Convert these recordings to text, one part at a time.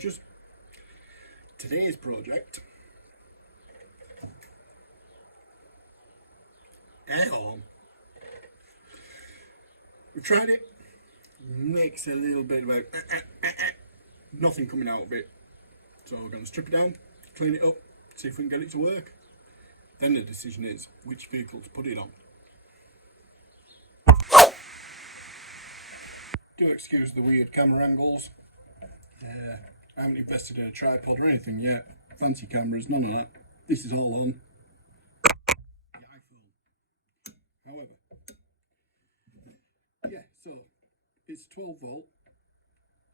Bodgers. Today's project, air horn. We tried it, makes a little bit about nothing coming out of it. So we're going to strip it down, clean it up, see if we can get it to work. Then the decision is which vehicle to put it on. Do excuse the weird camera angles. I haven't invested in a tripod or anything yet. Fancy cameras, none of that. This is all on the iPhone. However, yeah, so it's 12 volt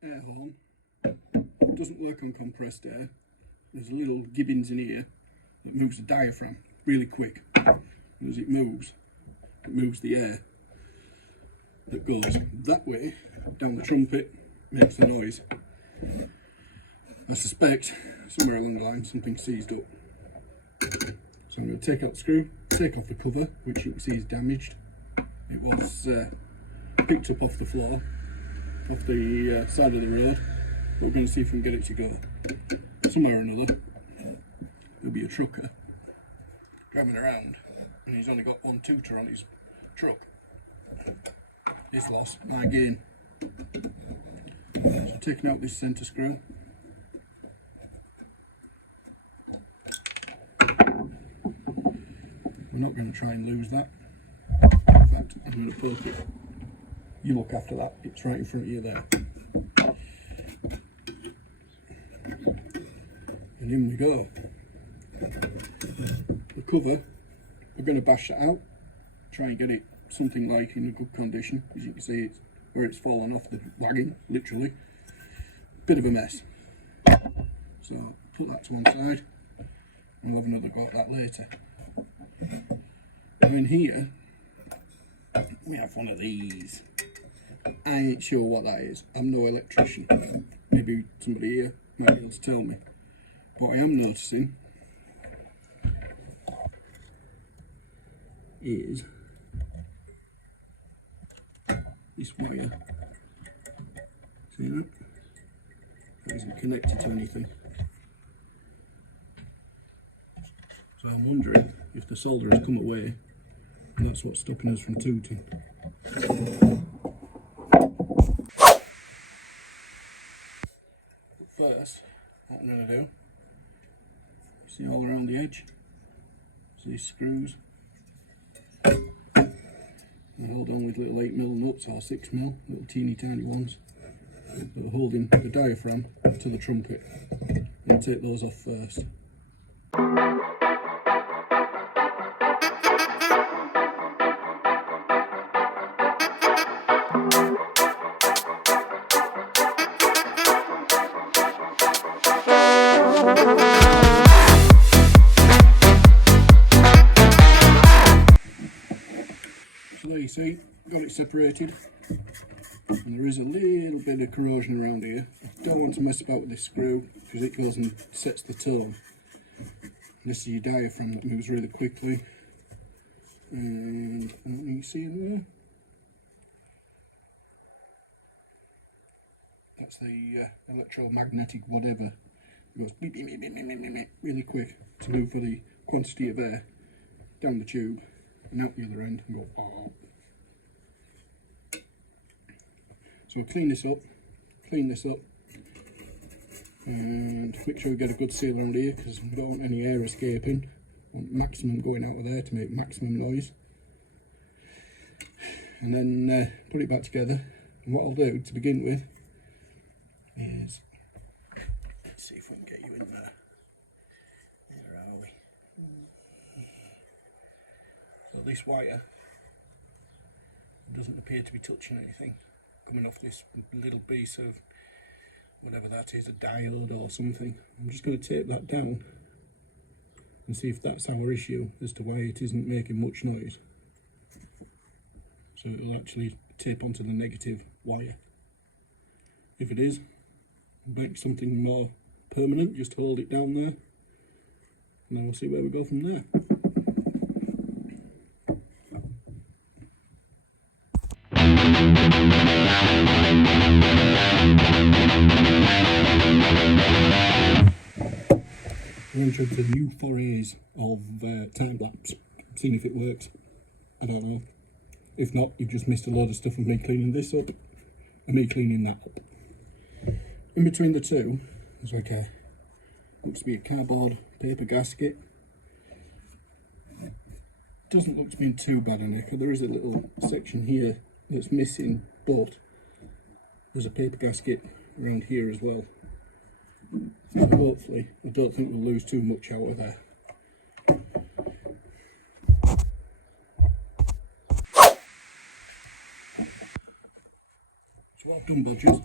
air horn. Doesn't work on compressed air. There's little gibbons in here that moves the diaphragm really quick. And as it moves the air that goes that way down the trumpet, makes the noise. I suspect somewhere along the line something seized up. So I'm going to take out the screw, take off the cover, which you can see is damaged. It was picked up off the floor, off the side of the road. But we're going to see if we can get it to go. Somewhere or another, there'll be a trucker driving around, and he's only got one tooter on his truck. His loss, my gain. So taking out this centre screw. We're not going to try and lose that. In fact, I'm going to poke it. You look after that, it's right in front of you there. And in we go. The cover, we're going to bash that out, try and get it something like in a good condition. As you can see, it's where it's fallen off the wagon, literally. Bit of a mess. So put that to one side, and we'll have another go at that later. Now in here, we have one of these. I ain't sure what that is. I'm no electrician. Maybe somebody here might be able to tell me. But I am noticing is this wire. See that? That isn't connected to anything. So I'm wondering if the solder has come away and that's what's stopping us from tooting. But first, what I'm going to do, see all around the edge, see these screws, and hold on with little 8mm nuts or 6mm, little teeny tiny ones that are holding the diaphragm to the trumpet. I'll take those off first. So there you see, got it separated, and there is a little bit of corrosion around here. I don't want to mess about with this screw because it goes and sets the tone. This is your diaphragm that moves really quickly, and what you see in there, that's the electromagnetic whatever. It goes beep, beep, beep, beep, beep, beep, beep, really quick to move for the quantity of air down the tube and out the other end and go oh. So we'll clean this up and make sure we get a good seal around here because we don't want any air escaping. We want maximum going out of there to make maximum noise. And then put it back together, and what I'll do to begin with is, let's see if I can get you in there. Where are we? So this wire doesn't appear to be touching anything, coming off this little piece of whatever that is, a diode or something. I'm just going to tape that down and see if that's our issue as to why it isn't making much noise. So it'll actually tape onto the negative wire. If it is, make something more permanent, just hold it down there, and then we'll see where we go from there. venture to the new forays of time lapse, seeing if it works. I don't know. If not, you've just missed a load of stuff of me cleaning this up and me cleaning that up. In between the two, there's like looks to be a cardboard paper gasket. Doesn't look to be in too bad a nick. There is a little section here that's missing, but there's a paper gasket around here as well. So hopefully, I don't think we'll lose too much out of there. So what I've done, Bodgers,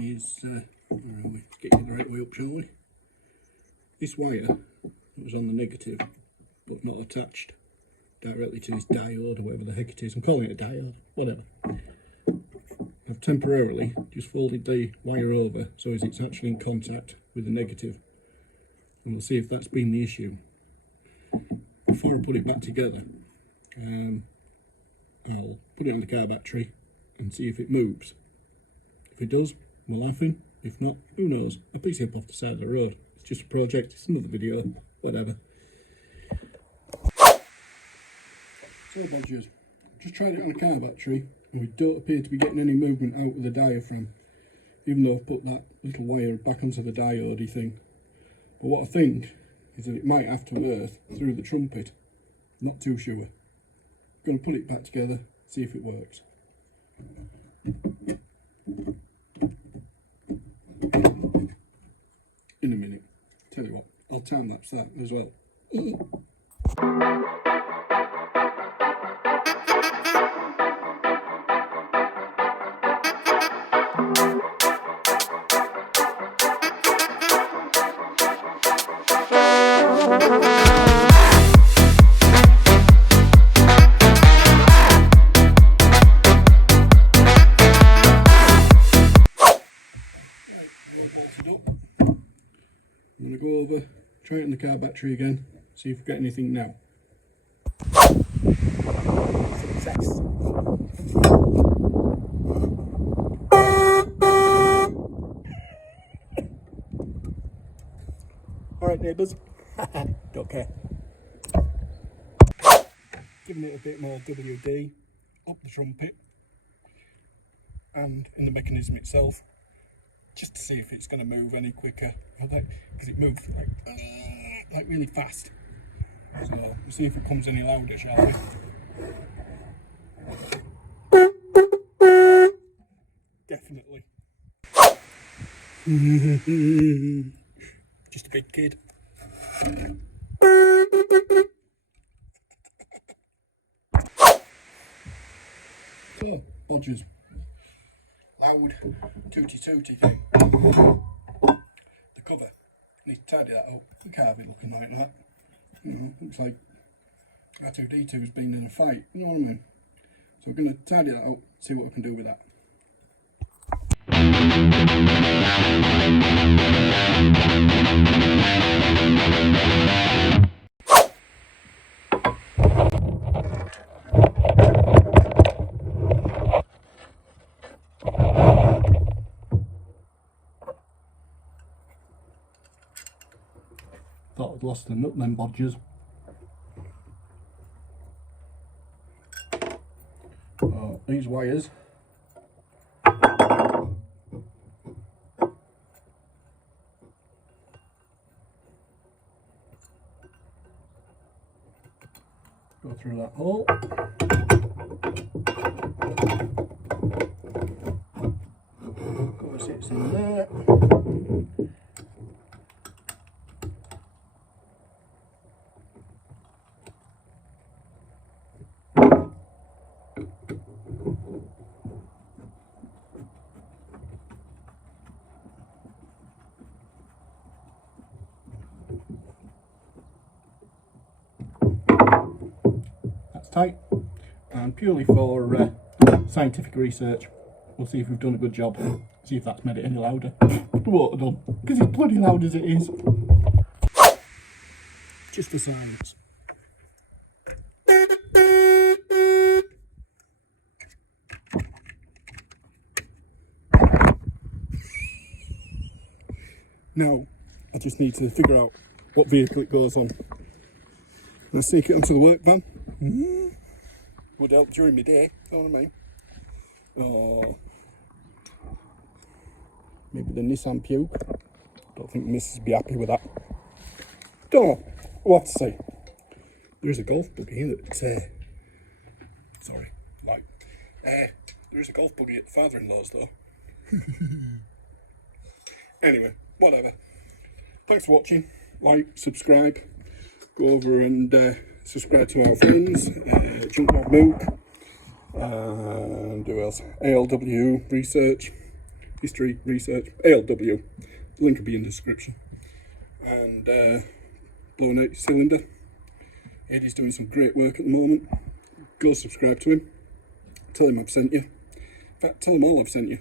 is, let's get you the right way up, shall we? This wire was on the negative, but not attached directly to this diode, or whatever the heck it is. I'm calling it a diode, whatever. I've temporarily just folded the wire over so as it's actually in contact with the negative, and we'll see if that's been the issue. Before I put it back together, I'll put it on the car battery and see if it moves. If it does, we're laughing. If not, who knows? I'll piece it up off the side of the road. It's just a project, it's another video, whatever. So Bodgers, just tried it on a car battery and we don't appear to be getting any movement out of the diaphragm, even though I've put that little wire back onto the diode thing. But what I think is that it might have to earth through the trumpet. Not too sure. I'm going to put it back together, see if it works. In a minute. Tell you what, I'll time lapse that as well. I'm going to go over, try it in the car battery again, see if we get anything now. Success. Alright neighbours, don't care. Giving it a bit more WD up the trumpet and in the mechanism itself, just to see if it's going to move any quicker, because it moves like really fast. So we'll see if it comes any louder, shall we? Definitely. Just a big kid. So, Bodgers. Loud, tooty thing. The cover, need to tidy that up. You can't be looking like that. Looks like R2-D2's been in a fight, you know what I mean? So we're going to tidy that up, see what we can do with that. Thought I'd lost the nut then, Bodgers. These wires go through that hole. Cover sits in there. Tight, and purely for scientific research. We'll see if we've done a good job, see if that's made it any louder. We won't have done, because it's bloody loud as it is. Just for science. Now, I just need to figure out what vehicle it goes on. And I sneak it onto the work van. Would help during my day, you know what I mean? Oh, maybe the Nissan Puke. Don't think the missus would be happy with that. Don't know. We'll have to see. There's a golf buggy here that's sorry, like there's a golf buggy at the father-in-law's though. Anyway, whatever. Thanks for watching. Like, subscribe. Go over and subscribe to our friends, Junkyard Mook, and who else? ALW Research, History Research, ALW. Link will be in the description. And blowing out your cylinder. Eddie's doing some great work at the moment. Go subscribe to him. Tell him I've sent you. In fact, tell him all I've sent you.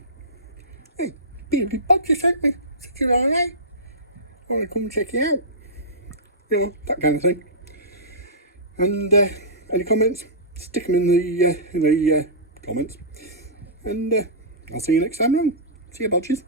Hey, baby Bodger sent me. Said you're alright. I want to come check you out. You know, that kind of thing. And any comments, stick them in the comments. And I'll see you next time round. See you, Bodgers.